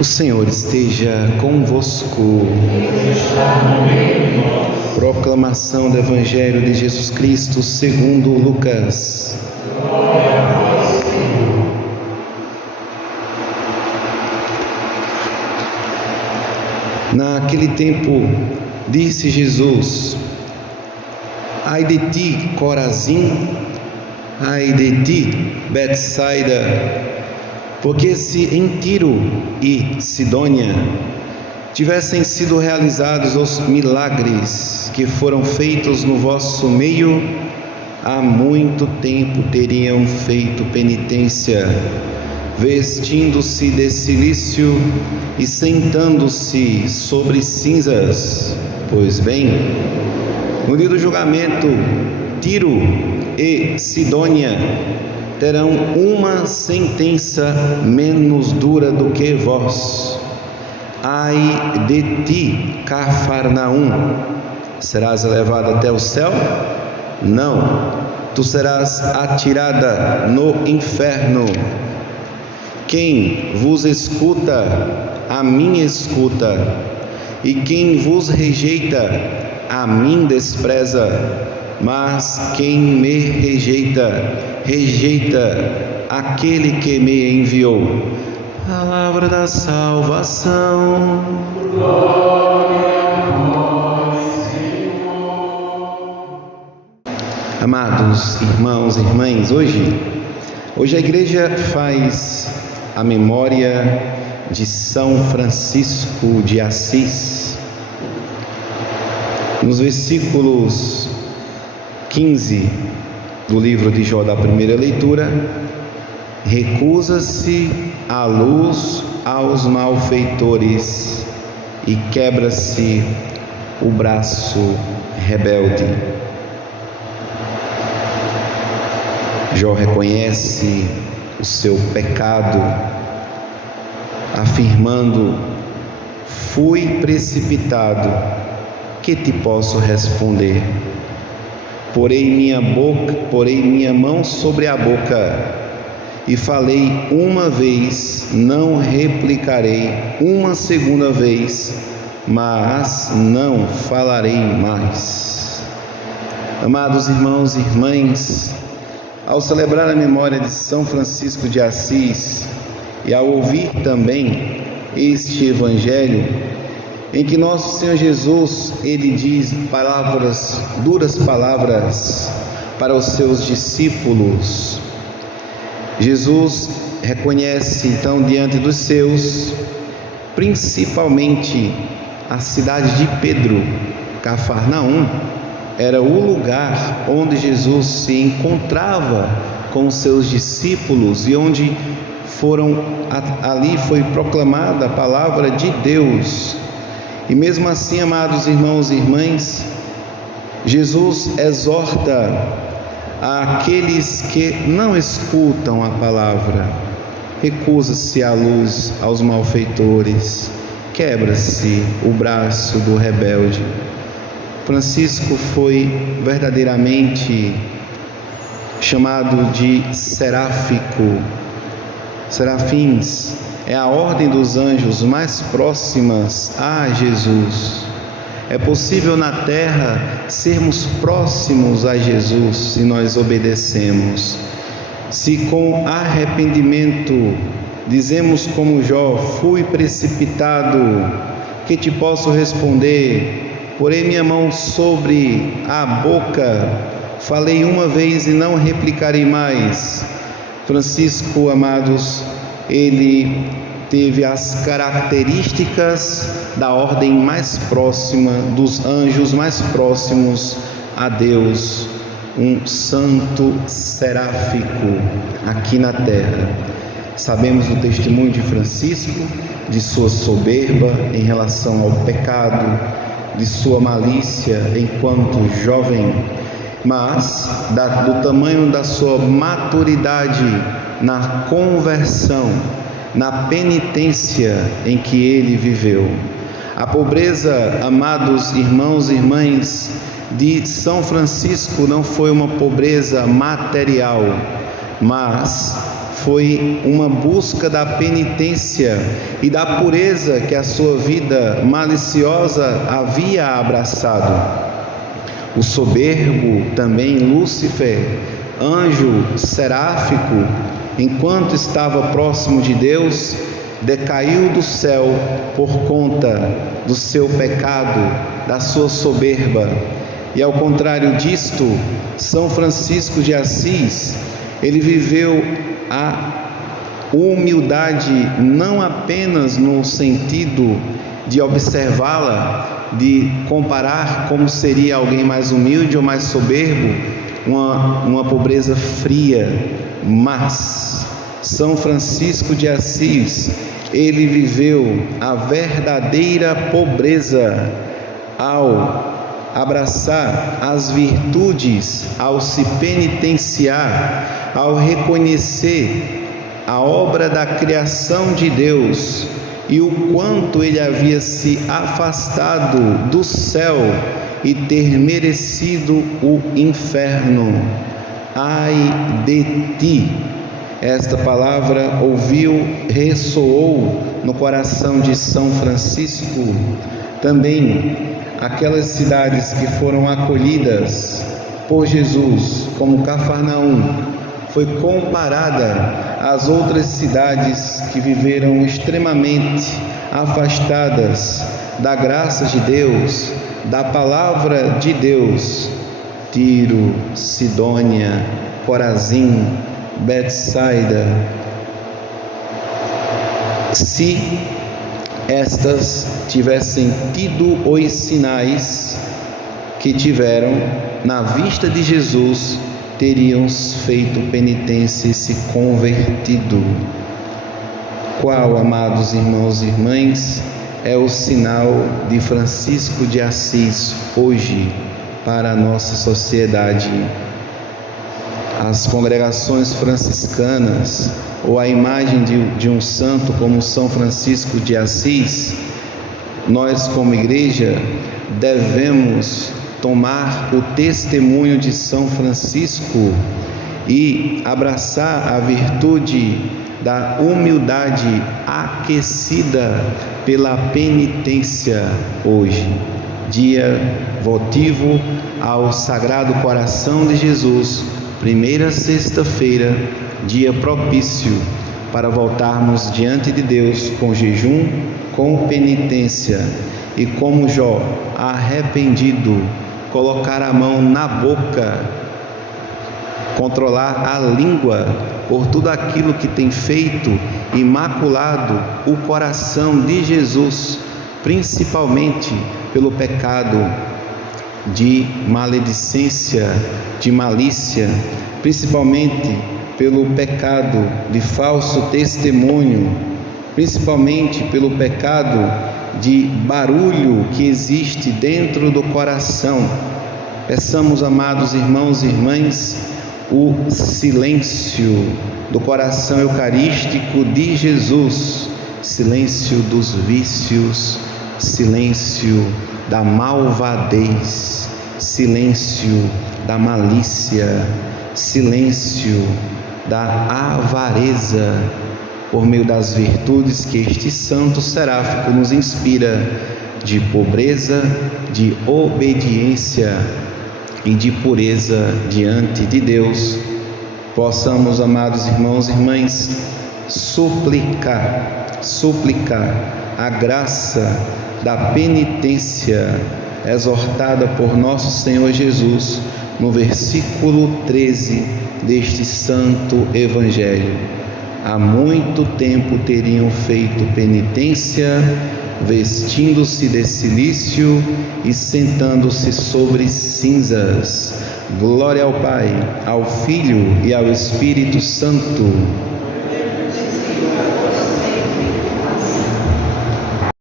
O Senhor esteja convosco. Proclamação do Evangelho de Jesus Cristo segundo Lucas. Naquele tempo, disse Jesus: Ai de ti, Corazim, ai de ti, Betsaida, porque se em Tiro e Sidônia tivessem sido realizados os milagres que foram feitos no vosso meio, há muito tempo teriam feito penitência, vestindo-se de cilício e sentando-se sobre cinzas. Pois bem, no dia do julgamento, Tiro e Sidônia terão uma sentença menos dura do que vós. Ai de ti, Cafarnaum, serás elevado até o céu? Não, tu serás atirada no inferno. Quem vos escuta, a mim escuta, e quem vos rejeita, a mim despreza. Mas quem me rejeita, rejeita aquele que me enviou. Palavra da salvação. Glória a vós, Senhor. Amados irmãos e irmãs, hoje a igreja faz a memória de São Francisco de Assis. Nos versículos 15 do livro de Jó, da primeira leitura: recusa-se a luz aos malfeitores e quebra-se o braço rebelde. Jó reconhece o seu pecado, afirmando: fui precipitado, que te posso responder? Porei minha mão sobre a boca e falei uma vez, não replicarei, uma segunda vez, mas não falarei mais. Amados irmãos e irmãs, ao celebrar a memória de São Francisco de Assis e ao ouvir também este Evangelho, em que nosso Senhor Jesus, Ele diz duras palavras para os seus discípulos. Jesus reconhece então diante dos seus, principalmente a cidade de Pedro, Cafarnaum, era o lugar onde Jesus se encontrava com os seus discípulos e onde ali foi proclamada a palavra de Deus. E mesmo assim, amados irmãos e irmãs, Jesus exorta àqueles que não escutam a palavra: recusa-se a luz aos malfeitores, quebra-se o braço do rebelde. Francisco foi verdadeiramente chamado de seráfico. Serafins é a ordem dos anjos mais próximas a Jesus. É possível na terra sermos próximos a Jesus se nós obedecemos. Se com arrependimento dizemos como Jó: fui precipitado, que te posso responder? Porei minha mão sobre a boca, falei uma vez e não replicarei mais. Francisco, amados, ele teve as características da ordem mais próxima, dos anjos mais próximos a Deus, um santo seráfico aqui na terra. Sabemos do testemunho de Francisco, de sua soberba em relação ao pecado, de sua malícia enquanto jovem, mas do tamanho da sua maturidade na conversão, na penitência em que ele viveu. A pobreza, amados irmãos e irmãs, de São Francisco não foi uma pobreza material, mas foi uma busca da penitência e da pureza que a sua vida maliciosa havia abraçado. O soberbo, também Lúcifer, anjo seráfico, enquanto estava próximo de Deus, decaiu do céu por conta do seu pecado, da sua soberba. E ao contrário disto, São Francisco de Assis, ele viveu a humildade não apenas no sentido de observá-la, de comparar como seria alguém mais humilde ou mais soberbo, uma pobreza fria, mas São Francisco de Assis, ele viveu a verdadeira pobreza ao abraçar as virtudes, ao se penitenciar, ao reconhecer a obra da criação de Deus e o quanto ele havia se afastado do céu e ter merecido o inferno. Ai de ti! Esta palavra ressoou no coração de São Francisco. Também aquelas cidades que foram acolhidas por Jesus, como Cafarnaum, foi comparada às outras cidades que viveram extremamente afastadas da graça de Deus, da palavra de Deus. Tiro, Sidônia, Corazim, Betsaida. Se estas tivessem tido os sinais que tiveram na vista de Jesus, teriam feito penitência e se convertido. Qual, amados irmãos e irmãs, é o sinal de Francisco de Assis hoje para a nossa sociedade? As congregações franciscanas, ou a imagem de um santo como São Francisco de Assis, nós como igreja devemos tomar o testemunho de São Francisco e abraçar a virtude da humildade aquecida pela penitência hoje, dia votivo ao Sagrado Coração de Jesus, primeira sexta-feira, dia propício para voltarmos diante de Deus com jejum, com penitência e como Jó, arrependido, colocar a mão na boca, controlar a língua por tudo aquilo que tem feito e maculado o coração de Jesus, principalmente pelo pecado de maledicência, de malícia, principalmente pelo pecado de falso testemunho, principalmente pelo pecado de barulho que existe dentro do coração. Peçamos, amados irmãos e irmãs, o silêncio do coração eucarístico de Jesus, silêncio dos vícios, silêncio da malvadez, silêncio da malícia, silêncio da avareza, por meio das virtudes que este santo seráfico nos inspira, de pobreza, de obediência e de pureza diante de Deus. Possamos, amados irmãos e irmãs, suplicar a graça da penitência exortada por nosso Senhor Jesus no versículo 13 deste santo evangelho. Há muito tempo teriam feito penitência, vestindo-se de cilício e sentando-se sobre cinzas. Glória ao Pai, ao Filho e ao Espírito Santo,